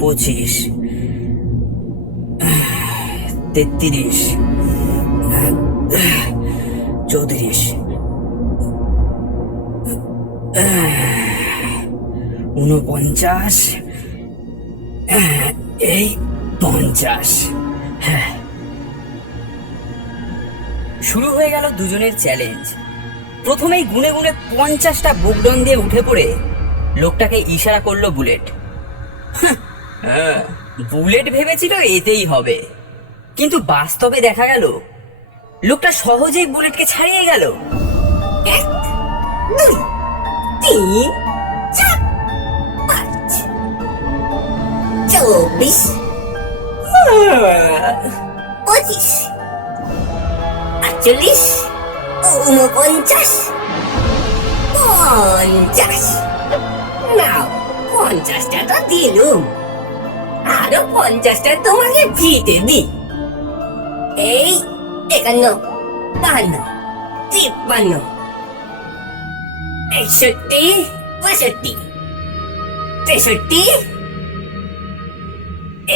25, 33, 34, 49, এই 50। হ্যাঁ, শুরু হয়ে গেল দুজনের চ্যালেঞ্জ। প্রথমেই গুনে গুনে 50টা বুকডন দিয়ে উঠে পড়ে লোকটাকে ইশারা করলো বুলেট। হ্যাঁ, বুলেট ভেবেছিল এতেই হবে, কিন্তু বাস্তবে দেখা গেল লোকটা সহজেই বুলেটকে ছাড়িয়ে গেল। 1, 2, 3, 4, 5, 24, 25, 48, 49, 50। নাও, 50টা তো দিলুম, আরো 50টা তোমাকে ফ্রিতে দি। এই 51, 52, 53, 61, 62, 63,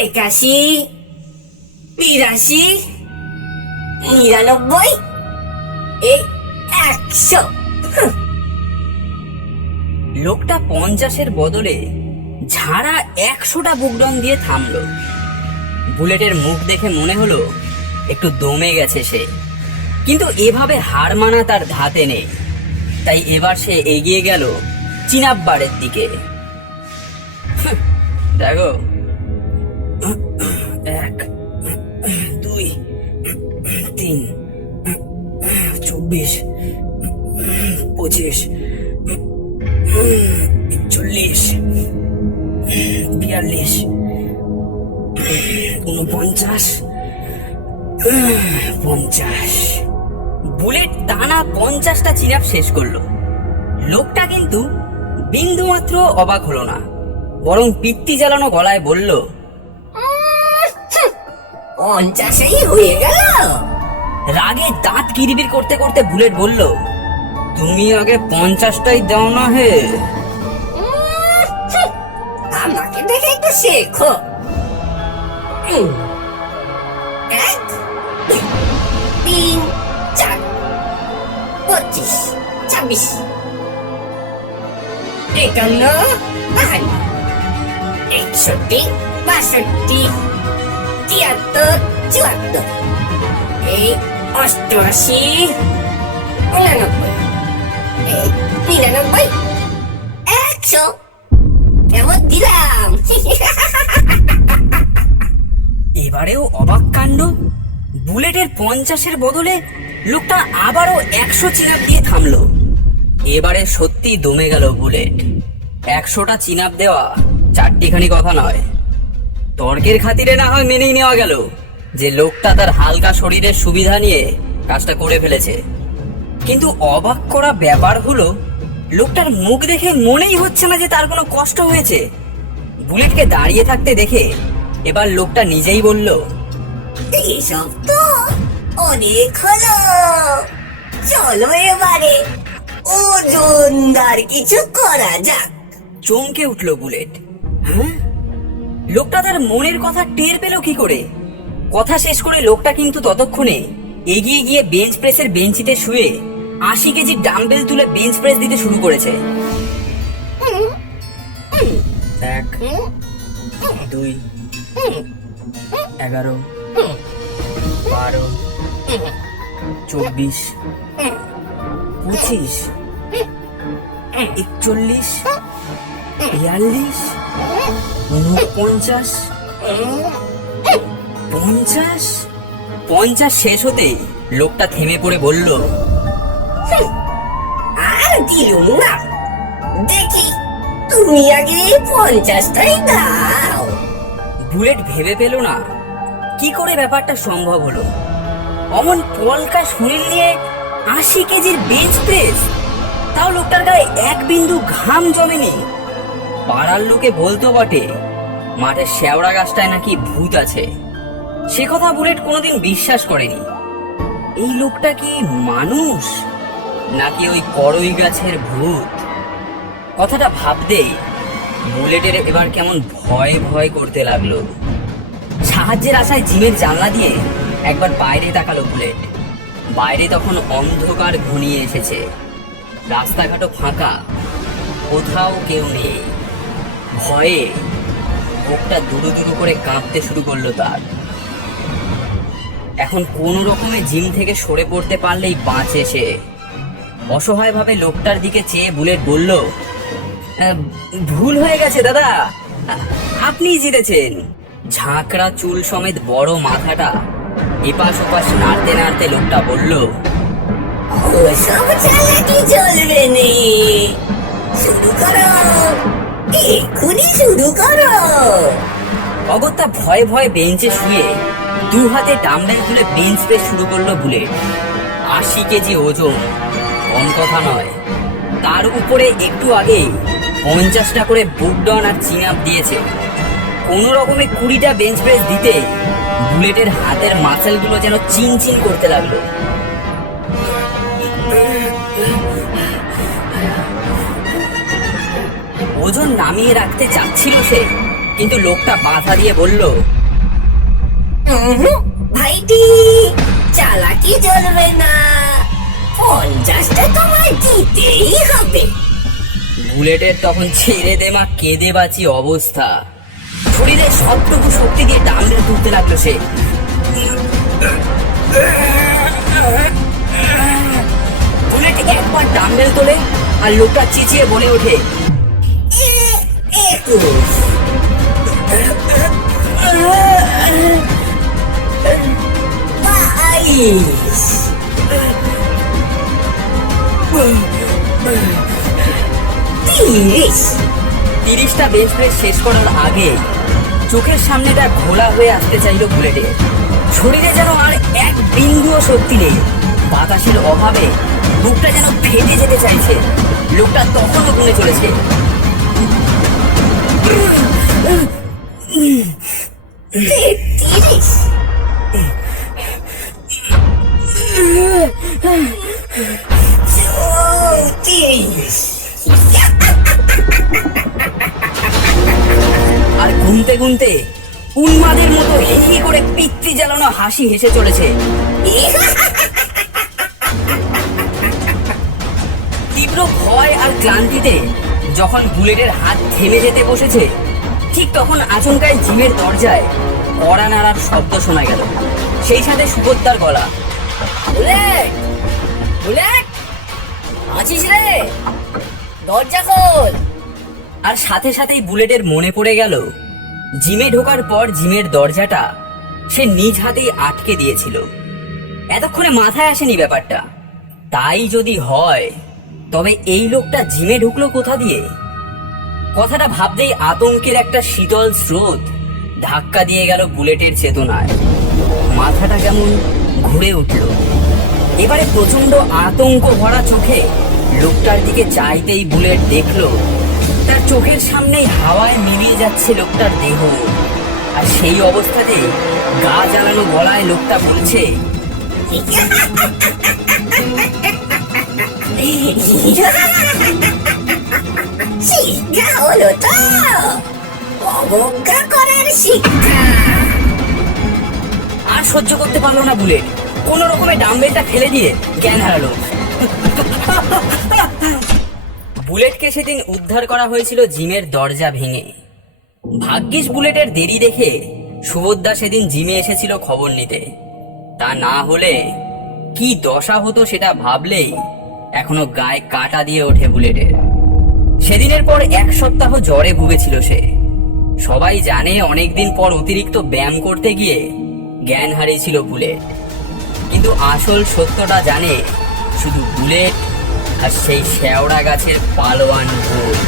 81, 82, 99, এই 100। লোকটা 50-এর বদলে ঝাড়া 100টা বুকডন দিয়ে থামলো। বুলেটের মুখ দেখে মনে হলো একটু দমে গেছে সে, কিন্তু এভাবে হার মানা তার ধাতে নেই। তাই এবার সে এগিয়ে গেল চিনাব্বারের দিকে। দেখো, 1, 2, 3, 24, 25, 41, 42, 49, 50। বুলেট টানা 50টা চিনাপ শেষ করলো। লোকটা কিন্তু বিন্দু মাত্র অবাক হলো না, বরং পিত্তি জ্বালানো গলায় বলল, 50এই হয়ে গেল? রাগে দাঁত কিরবির করতে করতে বুলেট বলল, তুমি আগে 50টাই দাও না হে। আমাকে দেখে একটু শেখো। 1, 2, 3, 4, 25, 26, 51, 52, 61, 62, 73, 74, এই 88, 89, এই 99, 100। কেমন দিলাম? এবারেও অবাক কাণ্ড, বুলেটের 50-এর বদলে লোকটা আবারও 100 চিনাপ দিয়ে থামলো। এবারে সত্যি দমে গেল বুলেট। 100টা চিনাপ দেওয়া চারটিখানি কথা নয়। তর্কের খাতিরে না হয় মেনেই নেওয়া গেল যে লোকটা তার হালকা শরীরের সুবিধা নিয়ে কাজটা করে ফেলেছে, কিন্তু অবাক করা ব্যাপার হলো লোকটার মুখ দেখে মনেই হচ্ছে না যে তার কোনো কষ্ট হয়েছে। বুলেটকে দাঁড়িয়ে থাকতে দেখে এবার লোকটা নিজেই বলল, এইসব তো অনেক হলো, চলো এবারে ওজনদার কিছু করা যাক। চমকে উঠল বুলেট। হ্যাঁ, লোকটা তার মনের কথা টের পেল কি করে? কথা শেষ করে লোকটা কিন্তু ততক্ষণে এগিয়ে গিয়ে বেঞ্চ প্রেসের বেঞ্চিতে শুয়ে 80 কেজি ডাম্বেল তুলে বেঞ্চ প্রেস দিতে শুরু করেছে। 1, 2, 11, 12, 24, 25, 41, 42, 49, 50। 50 শেষ হতেই লোকটা থেমে পড়ে বলল, আর দিলুম না, দেখি তুমি আগে 50টাই দাও। বুলেট ভেবে পেল না কি করে ব্যাপারটা সম্ভব হলো। অমন পলকা শরীর নিয়ে 80 কেজির বেঞ্চ প্রেস, তাও লোকটার গায়ে এক বিন্দু ঘাম জমেনি। পাড়ার লোকে বলতো বটে মাঠের শেওড়া গাছটায় নাকি ভূত আছে। সে কথা বুলেট কোনোদিন বিশ্বাস করেনি। এই লোকটা কি মানুষ নাকি ওই করই গাছের ভূত? কথাটা ভাবতেই বুলেটের এবার কেমন ভয় ভয় করতে লাগলো। সাহায্যের আশায় জিমের জানলা দিয়ে একবার বাইরে তাকালো বুলেট। বাইরে তখন অন্ধকার ঘনিয়ে এসেছে, রাস্তাঘাটও ফাঁকা, কোথাও কেউ নেই। ভয়ে বুকটা দুরু দুরু করে কাঁপতে শুরু করলো তার। এখন কোনো রকমে জিম থেকে সরে পড়তে পারলেই বাঁচে সে। অসহায়ভাবে লোকটার দিকে চেয়ে বুলেট বলল, ভুল হয়ে গেছে দাদা, আপনি জিতেছেন। ঝাঁকড়া চুল সমেত বড় মাথাটা এপাশ ওপাশ নাড়তে নাড়তে লোকটা বলল, ওসব চালাকি চলবে নে, শুরু করো, এক্ষুনি শুরু করো। অগত্যা ভয়ে ভয়ে বেঞ্চে শুয়ে দু হাতে ডাম্বেল তুলে বেঞ্চ প্রেস শুরু করলো বুলেট। 80 কেজি ওজন, কম কথা নয়। তার উপরে একটু আগে 50টা করে বুকডন আর চিন আপ দিয়েছে। কোনো রকমে 20টা বেঞ্চ প্রেস দিতে বুলেটের হাতের মাসেলগুলো যেন চিনচিন করতে লাগলো। ওজন নামিয়ে রাখতে চাচ্ছিল সে, কিন্তু লোকটা বাধা দিয়ে বলল, ভাইটি, চালাকি চলবে না, 50টা তোমায় দিতেই হবে। বুলেটের তখন ছেড়ে দেমা কেঁদে বাঁচি অবস্থা। শরীরে সবটুকু শক্তি দিয়ে ডাম্বেল তুলতে লাগলো সে। বুলেট একবার ডাম্বেল তোলে আর লোকটা চেঁচিয়ে বলে ওঠে, 21, 22, 30। 30টা বেঞ্চ প্রেস শেষ করার আগে চোখের সামনেটা ঘোলা হয়ে আসতে চাইলো বুলেটের। শরীরে যেন আর এক বিন্দুও শক্তি নেই। বাতাসের অভাবে বুকটা যেন ফেটে যেতে চাইছে। লোকটা তখনও গুনে চলেছে। 33, 34। আর গুনতে গুনতে উন্মাদের মতো হি হি করে পিত্তি জ্বালানো হাসি হেসে চলেছে। তীব্র ভয় আর ক্লান্তিতে যখন বুলেটের হাত থেমে যেতে বসেছে, ঠিক তখন আচমকাই জিমের দরজায় কড়া নাড়ার শব্দ শোনা গেল। সেই সাথে সুভদ্রার গলা, বুলেট, বুলেট, আছিস রে? দরজা খোল। আর সাথে সাথেই বুলেটের মনে পড়ে গেল জিমে ঢোকার পর জিমের দরজাটা সে নিজ হাতেই আটকে দিয়েছিল। এতক্ষণে মাথায় আসেনি ব্যাপারটা। তাই যদি হয়, তবে এই লোকটা জিমে ঢুকলো কোথা দিয়ে? কথাটা ভাবতেই আতঙ্কের একটা শীতল স্রোত ধাক্কা দিয়ে গেল বুলেটের চেতনায়। মাথাটা কেমন ঘুরে উঠল। এবারে প্রচন্ড আতঙ্ক ভরা চোখে লোকটার দিকে চাইতেই বুলেট দেখলো তার চোখের সামনেই হাওয়ায় মিলিয়ে যাচ্ছে লোকটার দেহ। আর সেই অবস্থাতে গা জ্বালানো গলায় লোকটা বলছে, শিক্ষা হলো তো, অবজ্ঞা করার শিক্ষা। আর সহ্য করতে পারলো না বুলেট। কোন রকমে ডাম্বেলটা ফেলে দিয়ে জ্ঞান হারালো। বুলেটকে সেদিন উদ্ধার করা হয়েছিল জিমের দরজা ভেঙে। ভাগ্যিস বুলেটের দেরি দেখে সুভদ্রা সেদিন জিমে এসেছিল খবর নিতে। তা না হলে কি দশা হতো সেটা ভাবলেই এখনো গায়ে কাটা দিয়ে ওঠে বুলেটের। সেদিনের পর 1 সপ্তাহ জ্বরে ভুগেছিল সে। সবাই জানে অনেকদিন পর অতিরিক্ত ব্যায়াম করতে গিয়ে জ্ঞান হারিয়েছিল বুলেট। কিন্তু আসল সত্যটা জানে শুধু বুলেট আর সেই শেওড়া গাছের পালোয়ান ভূত।